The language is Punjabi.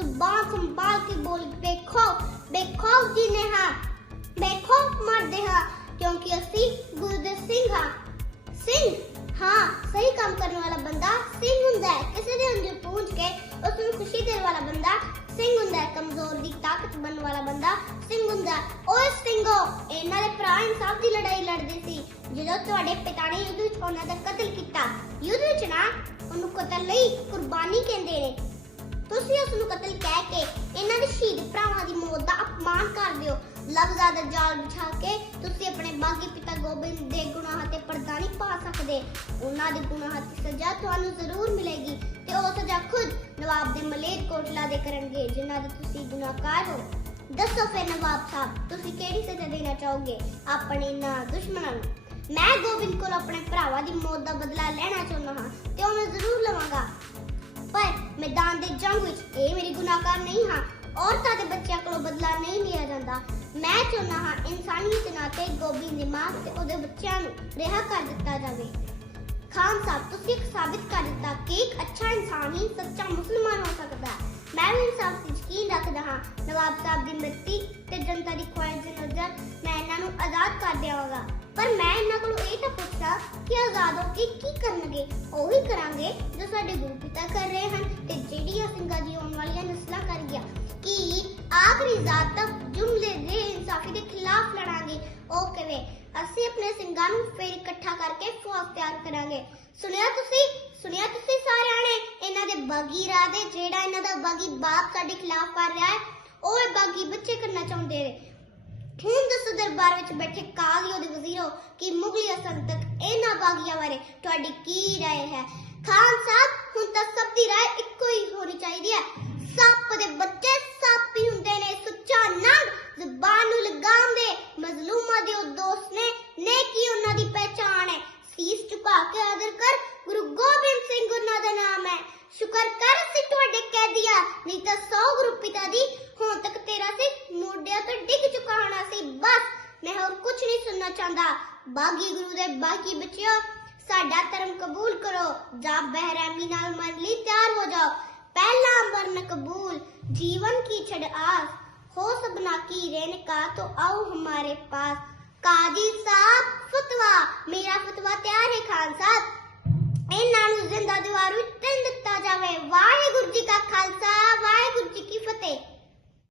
ਜ਼ੁਬਾਨ ਸੰਭਾਲ ਕੇ ਬੋਲ, ਵੇਖੋ ਵੇਖੋ ਜਿਨੇ ਹਾਂ, ਵੇਖੋ ਮਰਦੇ ਹਾਂ, ਕਿਉਂਕਿ ਅਸੀਂ ਗੁਰਦੇ ਸਿੰਘ ਹਾਂ। ਸਿੰਘ, ਹਾਂ, ਸਹੀ ਕੰਮ ਕਰਨ ਵਾਲਾ ਬੰਦਾ ਸਿੰਘ ਹੁੰਦਾ ਹੈ। ਕਿਸੇ ਦੇ ਅੰਦਰ ਪਹੁੰਚ ਕੇ ਉਸ ਨੂੰ ਖੁਸ਼ੀ ਦੇਣ ਵਾਲਾ ਬੰਦਾ ਸਿੰਘ ਹੁੰਦਾ ਹੈ। ਕਮਜ਼ੋਰ ਦੀ ਤਾਕਤ ਬਣਨ ਵਾਲਾ ਬੰਦਾ ਸਿੰਘ ਹੁੰਦਾ ਹੈ। ਓਏ ਸਿੰਘੋ, ਇਹਨਾਂ ਦੇ ਭਰਾ ਇਨਸਾਫ ਦੀ ਲੜਾਈ ਲੜਦੇ ਸੀ। ਜਦੋਂ ਤੁਹਾਡੇ ਪਿਤਾ ਨੇ ਯੁੱਧ ਵਿੱਚ ਉਹਨਾਂ ਦਾ ਕਤਲ ਕੀਤਾ, ਯੁੱਧ ਵਿੱਚ ਨਾ ਉਹਨੂੰ ਕਤਲ ਲਈ ਕੁਰਬਾਨੀ ਕਹਿੰਦੇ ਨੇ। ਤੁਸੀਂ ਉਸ ਨੂੰ ਕਤਲ ਕਹਿ ਕੇ ਇਹਨਾਂ ਦੇ ਸ਼ਹੀਦ ਭਰਾਵਾਂ ਦੀ ਮੌਤ ਦਾ ਅਪਮਾਨ ਕਰਦੇ ਹੋ ਲਫ਼ਜ਼ਾਂ ਦਾ ਜਾਲ ਵਿਛਾ ਕੇ ਤੁਸੀਂ ਆਪਣੇ ਬਾਗੀ ਪਿਤਾ ਗੋਬਿੰਦ ਦੇ ਗੁਨਾਹਾਂ ਤੇ ਪਰਦਾ ਨਹੀਂ ਪਾ ਸਕਦੇ। ਉਹਨਾਂ ਦੇ ਗੁਨਾਹਾਂ ਦੀ ਸਜ਼ਾ ਤੁਹਾਨੂੰ ਜ਼ਰੂਰ ਮਿਲੇਗੀ ਤੇ ਉਹ ਸਜ਼ਾ ਖੁਦ ਨਵਾਬ ਦੇ ਮਲੇਰ ਕੋਟਲਾ ਦੇ ਕਰਨਗੇ, ਜਿਨ੍ਹਾਂ ਦੇ ਤੁਸੀਂ ਗੁਨਾਹਗਾਰ ਹੋ। ਦੱਸੋ ਫਿਰ ਨਵਾਬ ਸਾਹਿਬ, ਤੁਸੀਂ ਕਿਹੜੀ ਸਜ਼ਾ ਦੇਣਾ ਚਾਹੋਗੇ ਆਪਣੇ ਨਾ ਦੁਸ਼ਮਣਾਂ ਨੂੰ? ਮੈਂ ਗੋਬਿੰਦ ਕੋਲ ਆਪਣੇ ਭਰਾਵਾਂ ਦੀ ਮੌਤ ਦਾ ਬਦਲਾ ਲੈਣਾ ਚਾਹੁੰਦਾ ਹਾਂ ਤੇ ਉਹ ਮੈਂ ਜ਼ਰੂਰ ਲਵਾਂਗਾ। ਪਰ ਮੈਦਾਨ ਦੇ ਜੰਗ ਵਿੱਚ ਇਹ ਮੇਰੀ ਗੁਨਾਹਗਾਰ ਨਹੀਂ ਹਾਂ। ਔਰਤਾਂ ਤੇ ਬੱਚਿਆਂ ਕੋਲੋਂ ਬਦਲਾ ਨਹੀਂ ਲਿਆ ਜਾਂਦਾ। ਮੈਂ ਚਾਹੁੰਦਾ ਹਾਂ ਇਨਸਾਨੀਅਤ ਦੇ ਨਾਤੇ ਗੋਬਿੰਦ ਦੀ ਮਾਂ ਤੇ ਉਹਦੇ ਬੱਚਿਆਂ ਨੂੰ ਰਿਹਾ ਕਰ ਦਿੱਤਾ ਜਾਵੇ। ਖਾਨ ਸਾਹਿਬ, ਤੁਸੀਂ ਇੱਕ ਸਾਬਿਤ ਕਰ ਦਿੱਤਾ ਕਿ ਇੱਕ ਅੱਛਾ ਇਨਸਾਨ ਹੀ ਸੱਚਾ ਮੁਸਲਮਾਨ ਹੋ ਸਕਦਾ ਹੈ। ਮੈਂ ਵੀ ਇਨਸਾਫ ਤੇ ਯਕੀਨ ਰੱਖਦਾ ਹਾਂ। ਨਵਾਬ ਸਾਹਿਬ ਦੀ ਮਰਜ਼ੀ ਤੇ ਜਨਤਾ ਦੀ ਖੁਆਇਸ਼ ਦੇ ਨਜ਼ਰ ਆਜ਼ਾਦ ਕਰ ਦਿਆਂਗਾ। ਪਰ ਮੈਂ ਇਹਨਾਂ ਕੋਲੋਂ ਇਹ ਤਾਂ ਪੁੱਛਦਾ ਕਿ ਆਜ਼ਾਦ ਹੋ ਕੇ ਕੀ ਕਰਨਗੇ? ਉਹੀ ਕਰਾਂਗੇ ਜੋ ਸਾਡੇ ਗੁਰੂ ਪਿਤਾ ਕਰ ਰਹੇ ਹਨ ਤੇ ਜਿਹੜੀਆਂ ਸਿੰਘਾਂ ਦੀ ਆਉਣ ਵਾਲੀਆਂ ਨਸਲਾਂ ਕਰ ਗਿਆ। ਕਿ ਆਖਰੀ ਜ਼ਾਤ ਤੱਕ ਜੁਮਲੇ ਦੇ ਇਨਸਾਫੀ ਦੇ ਖਿਲਾਫ ਲੜਾਂਗੇ? ਉਹ ਕਿਵੇਂ? ਅਸੀਂ ਆਪਣੇ ਸਿੰਘਾਂ ਨੂੰ ਫੇਰ ਇਕੱਠਾ ਕਰਕੇ ਫੌਜ ਤਿਆਰ ਕਰਾਂਗੇ। ਸੁਣਿਆ ਤੁਸੀਂ? ਸੁਣਿਆ ਤੁਸੀਂ ਸਾਰਿਆਂ ਨੇ? ਇਹਨਾਂ ਦੇ ਬਾਗੀ ਰਾਹ ਜਿਹੜਾ ਇਹਨਾਂ ਦਾ ਬਾਗੀ ਬਾਪ ਸਾਡੇ ਖਿਲਾਫ ਕਰ ਰਿਹਾ ਹੈ, ਉਹ ਇਹ ਬਾਗੀ ਬੱਚੇ ਕਰਨਾ ਚਾਹੁੰਦੇ ਨੇ। ਹੁਣ ਦੱਸੋ ਦਰਬਾਰ ਵਿੱਚ ਬੈਠੇ ਕਾਜ਼ੀ ਉਹਦੇ ਵਜ਼ੀਰੋ ਕਿ ਮੁਗਲੀ ਸੰਤਕ ਇਹਨਾਂ ਬਾਗੀਆਂ ਬਾਰੇ ਤੁਹਾਡੀ ਕੀ رائے ਹੈ ਖਾਨ ਸਾਹਿਬ ਹੁਣ ਤਾਂ ਸਭ ਦੀ رائے ਇੱਕੋ ਹੀ ਹੋਣੀ ਚਾਹੀਦੀ ਹੈ ਸੱਪ ਦੇ ਬੱਚੇ ਸੱਪ ਹੀ ਹੁੰਦੇ ਨੇ ਸੁੱਚਾ ਨੰਗ ਜ਼ੁਬਾਨ ਨੂੰ ਲਗਾਮ ਦੇ ਮਜ਼ਲੂਮਾਂ ਦੇ ਉਹ ਦੋਸਤ ਨੇ ਨੇਕੀ ਉਹਨਾਂ ਦੀ ਪਹਿਚਾਣ ਹੈ ਸੀਸ ਝੁਕਾ ਕੇ ਆਦਰ ਕਰ ਗੁਰੂ ਗੋਬਿੰਦ ਸਿੰਘ ਉਹਨਾਂ ਦਾ ਨਾਮ ਹੈ ਸ਼ੁਕਰ ਕਰ ਅਸੀਂ ਤੁਹਾਡੇ ਤੇਰੀਆਂ ਨਹੀਂ ਤਾਂ 100 ਗਰੁੱਪੀਤਾ ਦੀ ਹੁਣ ਤੱਕ ਤੇਰਾ ਸਿਰ ਮੋਢਿਆਂ ਤੋਂ ਡਿੱਗ ਚੁੱਕਾ ਹੋਣਾ ਸੀ, ਬਸ। ਮੈਂ ਹੋਰ ਕੁਝ ਨਹੀਂ ਸੁਣਨਾ ਚਾਹੁੰਦਾ। ਬਾਗੀ ਗੁਰੂ ਦੇ ਬਾਕੀ ਬੱਚਿਓ, ਸਾਡਾ ਧਰਮ ਕਬੂਲ ਕਰੋ। ਜਾਂ ਬਹਿਰਾਮੀ ਨਾਲ ਮਰਨ ਲਈ ਤਿਆਰ ਹੋ ਜਾਓ। ਪਹਿਲਾ ਮਰਨ ਕਬੂਲ, ਜੀਵਨ ਕੀ ਛੜ ਆਸ। ਹੋ ਸਬਨਾ ਕੀ ਰਹਿਣ, ਕਾ ਤੋ ਆਓ ਹਮਾਰੇ ਪਾਸ। ਕਾਦੀ ਸਾਹਿਬ ਫਤਵਾ, ਮੇਰਾ ਫਤਵਾ ਤਿਆਰ ਹੈ ਖਾਨ ਸਾਹਿਬ। ਇਹ ਨੂੰ ਦੀਵਾਰ ਵਿੱਚ ਦਿੱਤਾ ਜਾਵੇ। ਵਾਹਿਗੁਰੂ ਜੀ ਕਾ ਖਾਲਸਾ ਵਾਹਿਗੁਰੂ ਜੀ ਕੀ ਫਤਿਹ।